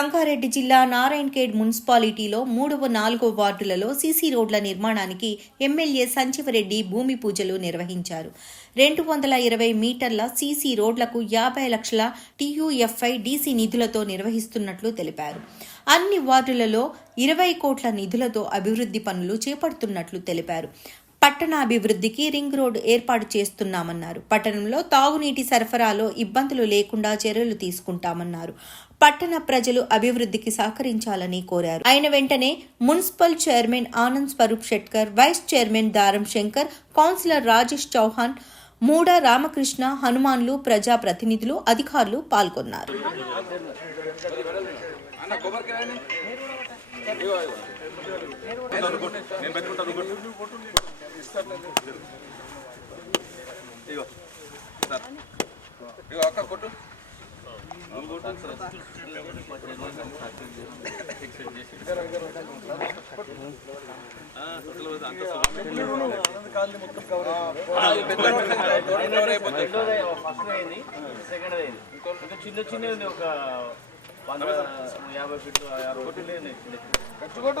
సంగారెడ్డి జిల్లా నారాయణఖేడ్ మున్సిపాలిటీలో మూడవ నాలుగో వార్డులలో సీసీ రోడ్ల నిర్మాణానికి ఎమ్మెల్యే సంజీవరెడ్డి భూమి పూజలు నిర్వహించారు. రెండు వందల ఇరవై మీటర్ల సీసీ రోడ్లకు యాభై లక్షల టీయూఎఫ్ఐ డీసీ నిధులతో నిర్వహిస్తున్నట్లు తెలిపారు. అన్ని వార్డులలో ఇరవై కోట్ల నిధులతో అభివృద్ధి పనులు చేపడుతున్నట్లు తెలిపారు. పట్టణాభివృద్ధికి రింగ్ రోడ్ ఏర్పాటు చేస్తున్నామన్నారు. పట్టణంలో తాగునీటి సరఫరాలో ఇబ్బందులు లేకుండా చర్యలు తీసుకుంటామన్నారు. పట్టణ ప్రజలు అభివృద్ధికి సహకరించాలని కోరారు. ఆయన వెంటనే municipal chairman Anand Swaroop Shetkar vice chairman Daram Shankar councillor Rajesh Chauhan మూడ రామకృష్ణ హనుమాన్లు ప్రజా ప్రతినిధులు అధికారులు పాల్గొన్నారు. నేను ఇగో సార్. ఇగో అక్క కొట్టు ఫస్ట్ అయింది అయింది చిన్న చిన్న ఒక వంద యాభై ఫీట్లు అరవై ఫీట్లు చిన్న చిన్న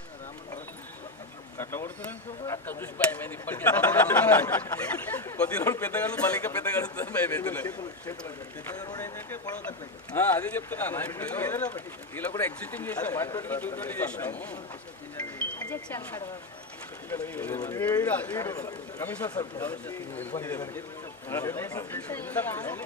అక్క చూసి భయం అయింది ఇప్పటికే కొద్ది రోజులు పెద్దగా మళ్ళీ ఇంకా పెద్దగా అడుగుతుంది భయం ఆ, అదే చెప్తున్నా ఇలా కూడా ఎగ్జిటింగ్ చేసినాం వన్ ట్వంటీ టూ ట్వంటీ చేసినాము. సామీది కానీ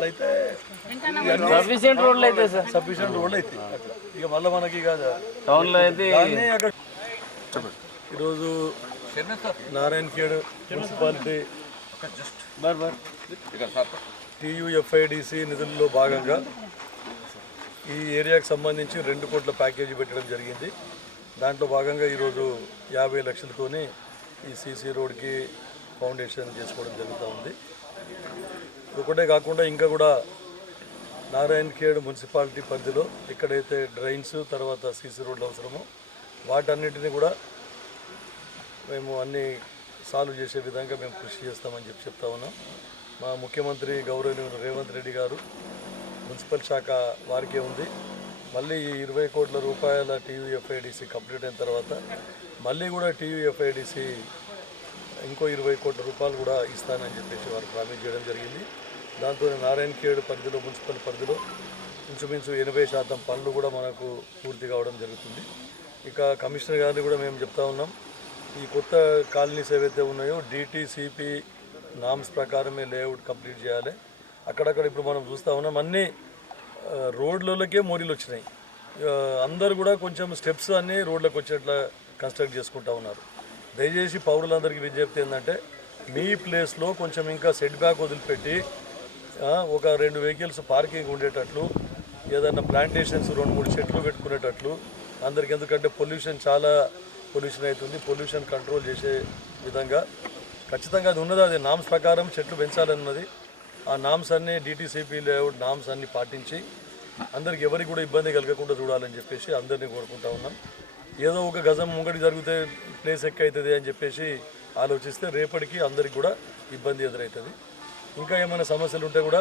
అట్లయితే సఫిషియెంట్ రోడ్లు అయితే సార్. సఫిషియెంట్ రోడ్ అయితే. ఇక మళ్ళీ మనకి కాదు టౌన్లో అయితే అక్కడ ఈరోజు నారాయణ ఖేడ్ మున్సిపాలిటీ టీయూఎఫ్ఐడిసి నిధుల్లో భాగంగా ఈ ఏరియాకి సంబంధించి రెండు కోట్ల ప్యాకేజీ పెట్టడం జరిగింది. దాంట్లో భాగంగా ఈరోజు యాభై లక్షలతోని ఈ సీసీ రోడ్కి ఫౌండేషన్ చేసుకోవడం జరుగుతూ ఉంది. ఒకటే కాకుండా ఇంకా కూడా నారాయణ ఖేడ్ మున్సిపాలిటీ పరిధిలో ఎక్కడైతే డ్రైన్స్ తర్వాత సీసీ రోడ్లు అవసరమో వాటన్నిటిని కూడా మేము అన్ని సాల్వ్ చేసే విధంగా మేము కృషి చేస్తామని చెప్పి చెప్తా ఉన్నాం. మా ముఖ్యమంత్రి గౌరవనీయులు రేవంత్ రెడ్డి గారు మున్సిపల్ శాఖ వారికే ఉంది. మళ్ళీ ఈ ఇరవై కోట్ల రూపాయల టీయూఎఫ్ఐడిసి కంప్లీట్ అయిన తర్వాత మళ్ళీ కూడా టీయూఎఫ్ఐడిసి ఇంకో ఇరవై కోట్ల రూపాయలు కూడా ఇస్తానని చెప్పేసి వారు ప్రామిస్ చేయడం జరిగింది. దాంతో నారాయణ ఖేడ్ పరిధిలో మున్సిపల్ పరిధిలో ఇంచుమించు ఎనభై శాతం పనులు కూడా మనకు పూర్తి కావడం జరుగుతుంది. ఇక కమిషనర్ గారిని కూడా మేము చెప్తా ఉన్నాం. ఈ కొత్త కాలనీస్ ఏవైతే ఉన్నాయో డిటీసీపీ నామ్స్ ప్రకారమే లేఅవుట్ కంప్లీట్ చేయాలి. అక్కడక్కడ ఇప్పుడు మనం చూస్తూ ఉన్నాం అన్నీ రోడ్లలోకే మోరీలు వచ్చినాయి. అందరు కూడా కొంచెం స్టెప్స్ అన్నీ రోడ్లకు వచ్చేట్లా కన్స్ట్రక్ట్ చేసుకుంటా ఉన్నారు. దయచేసి పౌరులందరికీ విజ్ఞప్తి ఏంటంటే మీ ప్లేస్లో కొంచెం ఇంకా సెట్ బ్యాక్ వదిలిపెట్టి ఒక రెండు వెహికల్స్ పార్కింగ్ ఉండేటట్లు ఏదైనా ప్లాంటేషన్స్ రెండు మూడు చెట్లు పెట్టుకునేటట్లు అందరికి ఎందుకంటే పొల్యూషన్ చాలా పొల్యూషన్ అవుతుంది పొల్యూషన్ కంట్రోల్ చేసే విధంగా. ఖచ్చితంగా అది ఉన్నది అది నామ్స్ ప్రకారం చెట్లు పెంచాలన్నది ఆ నామ్స్ అన్ని డిటీసీపీ లేఅవుట్ నామ్స్ అన్ని పాటించి అందరికి ఎవరికి కూడా ఇబ్బంది కలగకుండా చూడాలని చెప్పేసి అందరినీ కోరుకుంటా ఉన్నాం. ఏదో ఒక గజం ముంగడి జరిగితే ప్లేస్ ఎక్కువైతుంది అని చెప్పేసి ఆలోచిస్తే రేపటికి అందరికి కూడా ఇబ్బంది ఎదురవుతుంది ఇంకా ఏమైనా సమస్యలు ఉంటే కూడా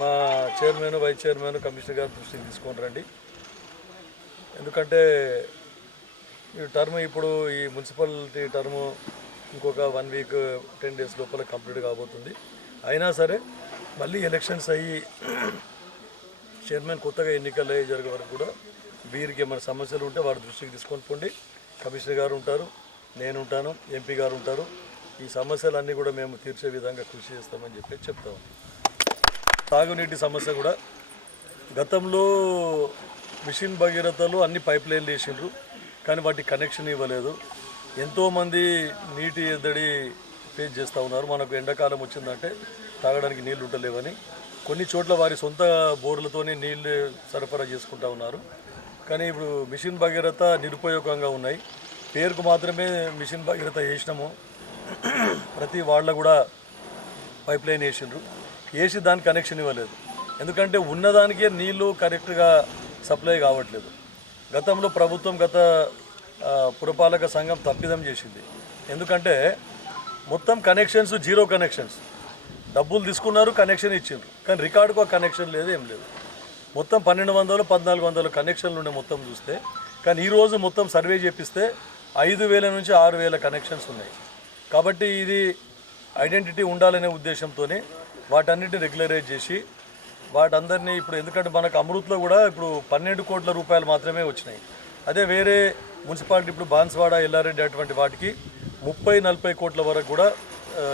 మా చైర్మన్ వైస్ చైర్మన్ కమిషనర్ గారు దృష్టికి తీసుకొని రండి. ఎందుకంటే ఈ టర్మ్ ఇప్పుడు ఈ మున్సిపాలిటీ టర్మ్ ఇంకొక వన్ వీక్ టెన్ డేస్ లోపల కంప్లీట్ కాబోతుంది. అయినా సరే మళ్ళీ ఎలక్షన్స్ అయ్యి చైర్మన్ కొత్తగా ఎన్నికలు అయ్యి జరిగే వరకు కూడా వీరికి ఏమైనా సమస్యలు ఉంటే వారి దృష్టికి తీసుకొని పోండి. కమిషనర్ గారు ఉంటారు నేను ఉంటాను ఎంపీ గారు ఉంటారు. ఈ సమస్యలన్నీ కూడా మేము తీర్చే విధంగా కృషి చేస్తామని చెప్పి చెప్తాము తాగునీటి సమస్య కూడా గతంలో మిషన్ భగీరథలో అన్ని పైప్ లైన్లు వేసిండ్రు కానీ వాటి కనెక్షన్ ఇవ్వలేదు. ఎంతోమంది నీటి ఎద్దడి ఫేస్ చేస్తూ ఉన్నారు. మనకు ఎండాకాలం వచ్చిందంటే తాగడానికి నీళ్ళు ఉండలేవని. కొన్ని చోట్ల వారి సొంత బోర్లతోనే నీళ్ళు సరఫరా చేసుకుంటా ఉన్నారు. కానీ ఇప్పుడు మిషన్ భగీరథ నిరుపయోగంగా ఉన్నాయి. పేరుకు మాత్రమే మిషన్ భగీరథ వేసినాము. ప్రతి వాళ్ళ కూడా పైప్ లైన్ వేసిండ్రు. వేసి దానికి కనెక్షన్ ఇవ్వలేదు. ఎందుకంటే ఉన్నదానికే నీళ్ళు కరెక్ట్గా సప్లై కావట్లేదు. గతంలో ప్రభుత్వం గత పురపాలక సంఘం తప్పిదం చేసింది. ఎందుకంటే మొత్తం కనెక్షన్స్ జీరో కనెక్షన్స్ డబ్బులు తీసుకున్నారు కనెక్షన్ ఇచ్చిండ్రు. కానీ రికార్డుకు కనెక్షన్ లేదు ఏం లేదు. మొత్తం పన్నెండు వందలు పద్నాలుగు వందలు కనెక్షన్లు ఉండే మొత్తం చూస్తే. కానీ ఈరోజు మొత్తం సర్వే చేపిస్తే ఐదు వేల నుంచి ఆరు వేల కనెక్షన్స్ ఉన్నాయి. కాబట్టి ఇది ఐడెంటిటీ ఉండాలనే ఉద్దేశంతోనే వాటన్నిటిని రెగ్యులరైజ్ చేసి వాటందరినీ ఇప్పుడు ఎందుకంటే మనకు అమృత్లో కూడా ఇప్పుడు పన్నెండు కోట్ల రూపాయలు మాత్రమే వచ్చినాయి. అదే వేరే మున్సిపాలిటీ ఇప్పుడు బాన్స్వాడ ఎల్లారెడ్డి అటువంటి వాటికి ముప్పై నలభై కోట్ల వరకు కూడా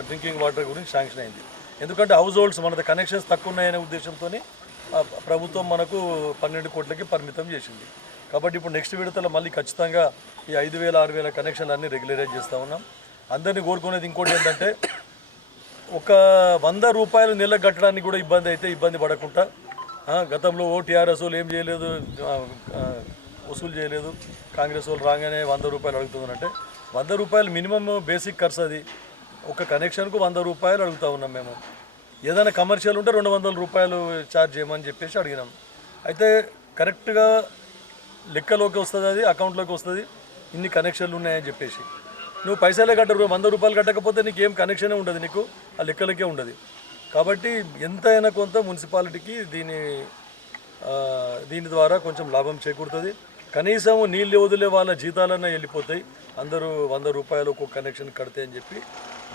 డ్రింకింగ్ వాటర్ గురించి శాంక్షన్ అయింది. ఎందుకంటే హౌస్ హోల్డ్స్ మనది కనెక్షన్స్ తక్కువ ఉన్నాయనే ఉద్దేశంతో ప్రభుత్వం మనకు పన్నెండు కోట్లకి పరిమితం చేసింది. కాబట్టి ఇప్పుడు నెక్స్ట్ విడతలో మళ్ళీ ఖచ్చితంగా ఈ ఐదు వేల ఆరు వేల కనెక్షన్లు అన్నీ రెగ్యులరైజ్ చేస్తూ ఉన్నాం. అందరినీ కోరుకునేది ఇంకోటి ఏంటంటే ఒక వంద రూపాయలు నెలకు కట్టడానికి కూడా ఇబ్బంది అయితే ఇబ్బంది పడకుండా గతంలో ఓ టీఆర్ఎస్ వాళ్ళు ఏం చేయలేదు వసూలు చేయలేదు. కాంగ్రెస్ వాళ్ళు రాగానే వంద రూపాయలు అడుగుతుందంటే వంద రూపాయలు మినిమం బేసిక్ ఖర్చు అది. ఒక కనెక్షన్కు వంద రూపాయలు అడుగుతా ఉన్నాం మేము. ఏదైనా కమర్షియల్ ఉంటే రెండు వందల రూపాయలు ఛార్జ్ చేయమని చెప్పేసి అడిగినాం. అయితే కరెక్ట్గా లెక్కలోకి వస్తుంది అది అకౌంట్లోకి వస్తుంది ఇన్ని కనెక్షన్లు ఉన్నాయని చెప్పేసి. నువ్వు పైసలే కట్టరు వంద రూపాయలు కట్టకపోతే నీకు ఏం కనెక్షనే ఉండదు నీకు ఆ లెక్కలకే ఉండదు. కాబట్టి ఎంతైనా కొంత మున్సిపాలిటీకి దీని దీని ద్వారా కొంచెం లాభం చేకూరుతుంది. కనీసం నీళ్ళు వదిలే వాళ్ళ జీతాలన్నా వెళ్ళిపోతాయి అందరూ వంద రూపాయలు ఒక్కొక్క కనెక్షన్ కడితే అని చెప్పి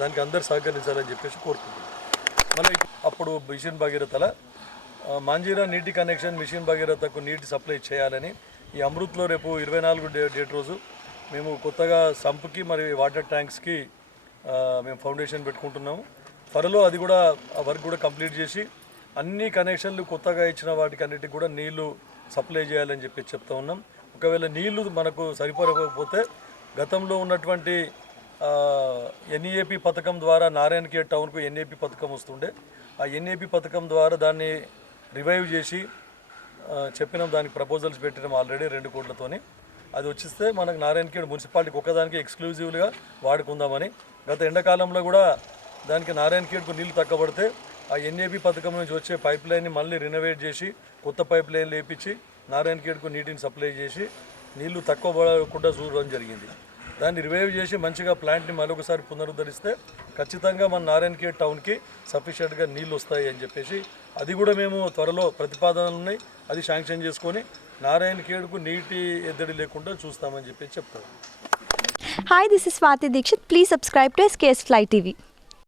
దానికి అందరు సహకరించాలని చెప్పేసి కోరుకుంటున్నాను మళ్ళీ అప్పుడు మిషన్ భగీరథల మంజీరా మాంజీరా నీటి కనెక్షన్ మిషన్ భగీరథకు నీటి సప్లై చేయాలని ఈ అమృత్లో రేపు ఇరవై నాలుగు డే డేట్ రోజు మేము కొత్తగా సంప్కి మరి వాటర్ ట్యాంక్స్కి మేము ఫౌండేషన్ పెట్టుకుంటున్నాము. త్వరలో అది కూడా ఆ వర్క్ కూడా కంప్లీట్ చేసి అన్ని కనెక్షన్లు కొత్తగా ఇచ్చిన వాటికి అన్నిటికి కూడా నీళ్ళు సప్లై చేయాలని చెప్పి చెప్తా ఉన్నాం. ఒకవేళ నీళ్ళు మనకు సరిపడకపోతే గతంలో ఉన్నటువంటి ఎన్ఈఏపి పథకం ద్వారా నారాయణఖేడ్ టౌన్కు ఎన్ఏపి పథకం వస్తుండే. ఆ ఎన్ఏపి పథకం ద్వారా దాన్ని రివైవ్ చేసి చెప్పినాం దానికి ప్రపోజల్స్ పెట్టినాం ఆల్రెడీ రెండు కోట్లతోని. అది వచ్చిస్తే మనకు నారాయణఖేడ్ మున్సిపాలిటీకి ఒక్కదానికి ఎక్స్క్లూజివ్గా వాడుకుందామని. గత ఎండాకాలంలో కూడా దానికి నారాయణఖేడ్కు నీళ్ళు తగ్గబడితే ఆ ఎన్ఏపి పథకం నుంచి వచ్చే పైప్ లైన్ని మళ్ళీ రినోవేట్ చేసి కొత్త పైప్ లైన్ లేపించి నారాయణఖేడ్కు నీటిని సప్లై చేసి నీళ్ళు తక్కువ పడకుండా చూడడం జరిగింది. దాన్ని రివైవ్ చేసి మంచిగా ప్లాంట్ని మరొకసారి పునరుద్ధరిస్తే ఖచ్చితంగా మన నారాయణఖేడ్ టౌన్కి సఫిషియెంట్గా నీళ్ళు వస్తాయి అని చెప్పేసి అది కూడా మేము త్వరలో ప్రతిపాదనలు ఉన్నాయి. అది శాంక్షన్ చేసుకొని నారాయణఖేడ్కు నీటి ఎద్దడి లేకుండా చూస్తామని చెప్పేసి చెప్తారు. Hi this is Swathi Dixit please subscribe to SKS fly TV